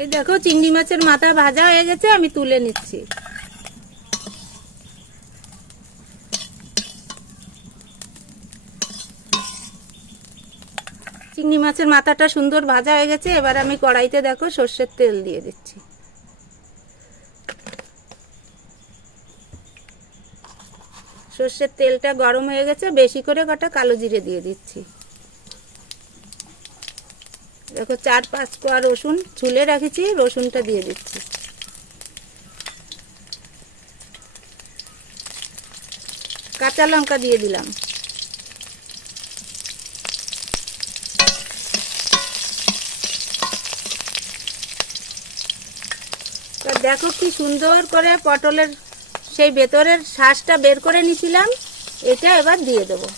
এই দেখো চিংড়ি মাছের মাথা ভাজা হয়ে গেছে, আমি তুলে নিচ্ছি। চিংড়ি মাছের মাথাটা সুন্দর ভাজা হয়ে গেছে। এবার আমি কড়াইতে দেখো সর্ষের তেল দিয়ে দিচ্ছি। সর্ষের তেলটা গরম হয়ে গেছে, বেশি করে কটা কালো জিরে দিয়ে দিচ্ছি। দেখো 4-5 কোয়া রসুন ছুলে রেখেছি, রসুনটা দিয়ে দিচ্ছি। কাঁচা লঙ্কা দিয়ে দিলাম। দেখো কি সুন্দর করে পটলের সেই ভেতরের শাঁসটা বের করে নিয়েছিলাম, এটা এবার দিয়ে দেবো।